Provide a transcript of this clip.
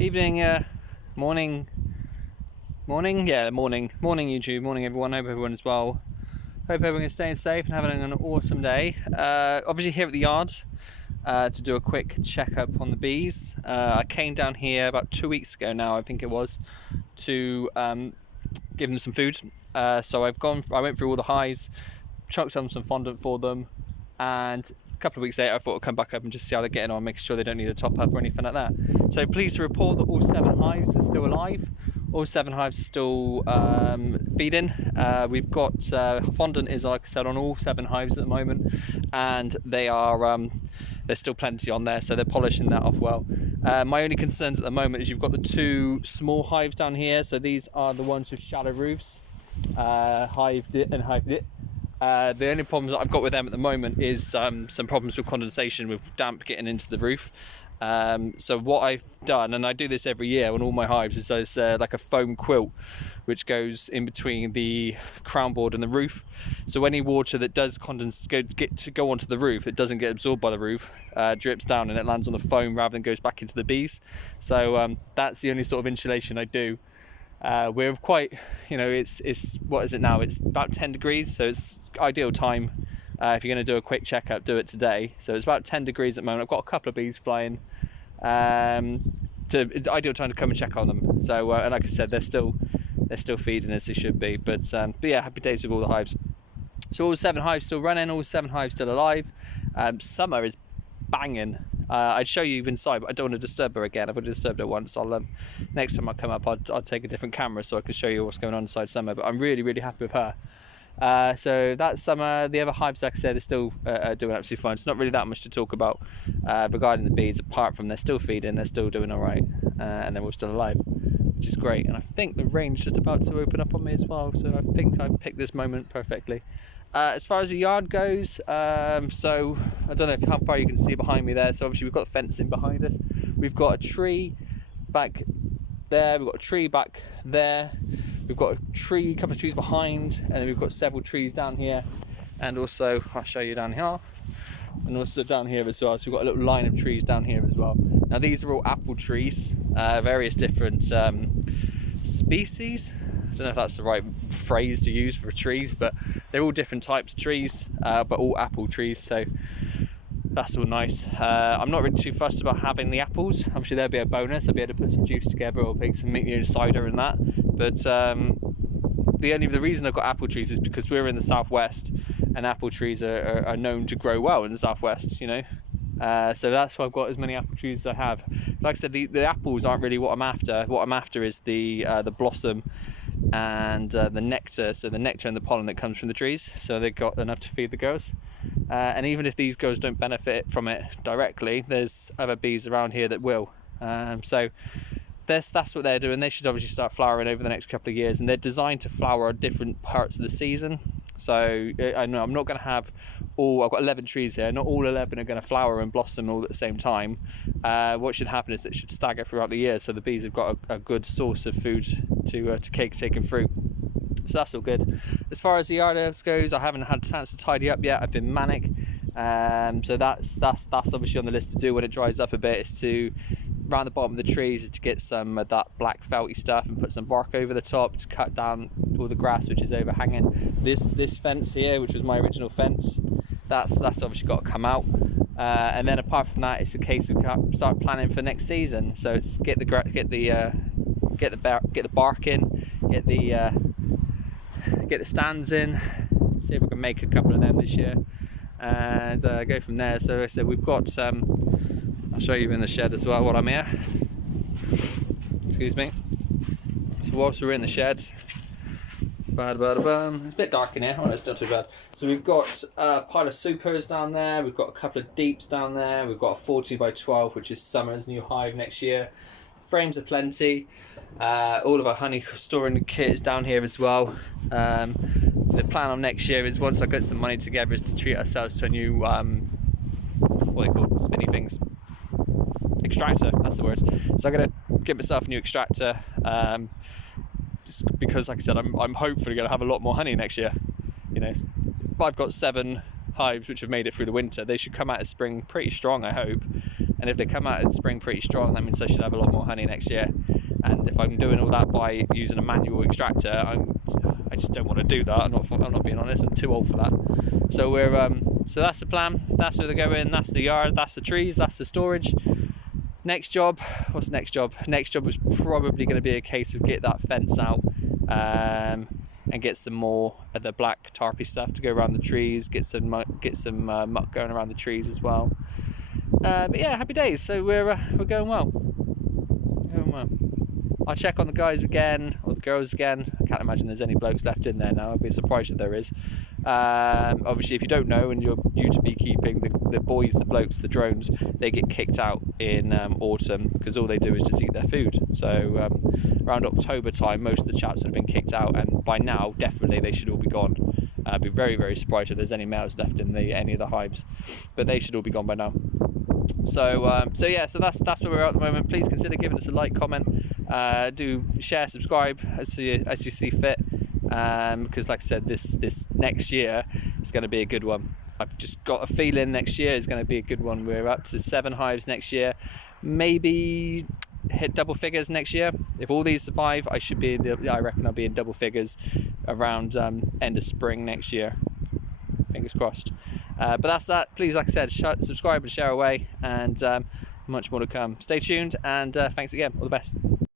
Evening, morning, morning YouTube, morning everyone, hope everyone's well. Hope everyone's staying safe and having an awesome day. Obviously here at the yard to do a quick checkup on the bees. I came down here about 2 weeks ago now, I think it was, to give them some food. So I went through all the hives, chucked on some fondant for them, and a couple of weeks later I thought I'd come back up and just see how they're getting on, making sure they don't need a top up or anything like that. So pleased to report that all 7 hives are still alive. All 7 hives are still feeding. We've got fondant is, like I said, on all 7 hives at the moment, and they are there's still plenty on there, so they're polishing that off well. My only concerns at the moment is you've got the 2 small hives down here. So these are the ones with shallow roofs, hive dit and hive dit. The only problems that I've got with them at the moment is some problems with condensation, with damp getting into the roof. So what I've done, and I do this every year on all my hives, is there's like a foam quilt which goes in between the crown board and the roof. So any water that does go onto the roof, it doesn't get absorbed by the roof, drips down and it lands on the foam rather than goes back into the bees. So that's the only sort of insulation I do. We're quite, it's what is it now? It's about 10 degrees, so it's ideal time. If you're going to do a quick checkup, do it today. So it's about 10 degrees at the moment. I've got a couple of bees flying. It's ideal time to come and check on them. So and like I said, they're still feeding as they should be. But yeah, happy days with all the hives. So all 7 hives still running, all 7 hives still alive. Summer is banging. I'd show you inside, but I don't want to disturb her again. I've already disturbed her once. Next time I come up, I'll take a different camera so I can show you what's going on inside Summer. But I'm really, really happy with her. So that's Summer. The other hives, like I said, are still doing absolutely fine. It's not really that much to talk about regarding the bees, apart from they're still feeding, they're still doing all right, and they're all still alive, which is great. And I think the rain's just about to open up on me as well, so I think I picked this moment perfectly. As far as the yard goes, so I don't know how far you can see behind me there. So obviously we've got fencing behind us. We've got a tree back there. We've got a tree back there. We've got a couple of trees behind, and then we've got several trees down here. And also, I'll show you down here. And also down here as well. So we've got a little line of trees down here as well. Now these are all apple trees, various different species. I don't know if that's the right phrase to use for trees, but they're all different types of trees, but all apple trees, so that's all nice. I'm not really too fussed about having the apples. Obviously there'll be a bonus, I'll be able to put some juice together or make some cider and that, but the reason I've got apple trees is because we're in the southwest, and apple trees are known to grow well in the southwest, so that's why I've got as many apple trees as I have. Like I said, the apples aren't really what I'm after. What I'm after is the blossom and the nectar, so the nectar and the pollen that comes from the trees, so they've got enough to feed the girls. And even if these girls don't benefit from it directly, there's other bees around here that will. So that's what they're doing. They should obviously start flowering over the next couple of years, and they're designed to flower at different parts of the season. So I know I'm not going to have I've got 11 trees here, not all 11 are going to flower and blossom all at the same time. What should happen is it should stagger throughout the year, so the bees have got a good source of food to taking fruit. So that's all good. As far as the yard goes, I haven't had a chance to tidy up yet. I've been manic. So that's obviously on the list to do when it dries up a bit, is to around the bottom of the trees is to get some of that black felty stuff and put some bark over the top to cut down all the grass which is overhanging. This fence here, which was my original fence, that's obviously got to come out. And then apart from that, it's a case of start planning for next season. So it's get the bark in, get the stands in, see if we can make a couple of them this year, and go from there. So I said we've got I'll show you in the shed as well while I'm here. Excuse me. So whilst we're in the shed, it's a bit dark in here. Oh, it's not too bad. So we've got a pile of supers down there. We've got a couple of deeps down there. We've got a 40 by 12, which is Summer's new hive next year. Frames are plenty. All of our honey storing kit is down here as well. The plan on next year is, once I get some money together, is to treat ourselves to a new what they call spinny things, extractor, that's the word. So I'm going to get myself a new extractor, because like I said, I'm hopefully going to have a lot more honey next year. I've got 7 hives which have made it through the winter. They should come out of spring pretty strong, I hope. and if they come out in spring pretty strong, that means I should have a lot more honey next year. And if I'm doing all that by using a manual extractor, I just don't want to do that. I'm not being honest. I'm too old for that. So so that's the plan. That's where they're going. That's the yard. That's the trees. That's the storage. Next job. What's next job? Next job is probably going to be a case of get that fence out, and get some more of the black tarpy stuff to go around the trees. Get some muck going around the trees as well. But yeah, happy days. So we're going well. Going well. I'll check on the guys again, or the girls again. I can't imagine there's any blokes left in there now. I'd be surprised if there is. Obviously, if you don't know and you're new to beekeeping, the boys, the blokes, the drones, they get kicked out in autumn because all they do is just eat their food. So around October time, most of the chaps would have been kicked out, and by now, definitely they should all be gone. I'd be very, very surprised if there's any males left in any of the hives, but they should all be gone by now. So yeah, so that's where we're at the moment. Please consider giving us a like, comment, do share, subscribe as you see fit, because like I said, this next year is going to be a good one. I've just got a feeling next year is going to be a good one. We're up to 7 hives next year, maybe hit double figures next year. If all these survive, I reckon I'll be in double figures around end of spring next year. Fingers crossed. But that's that. Please, like I said, subscribe and share away, and much more to come. Stay tuned, and thanks again. All the best.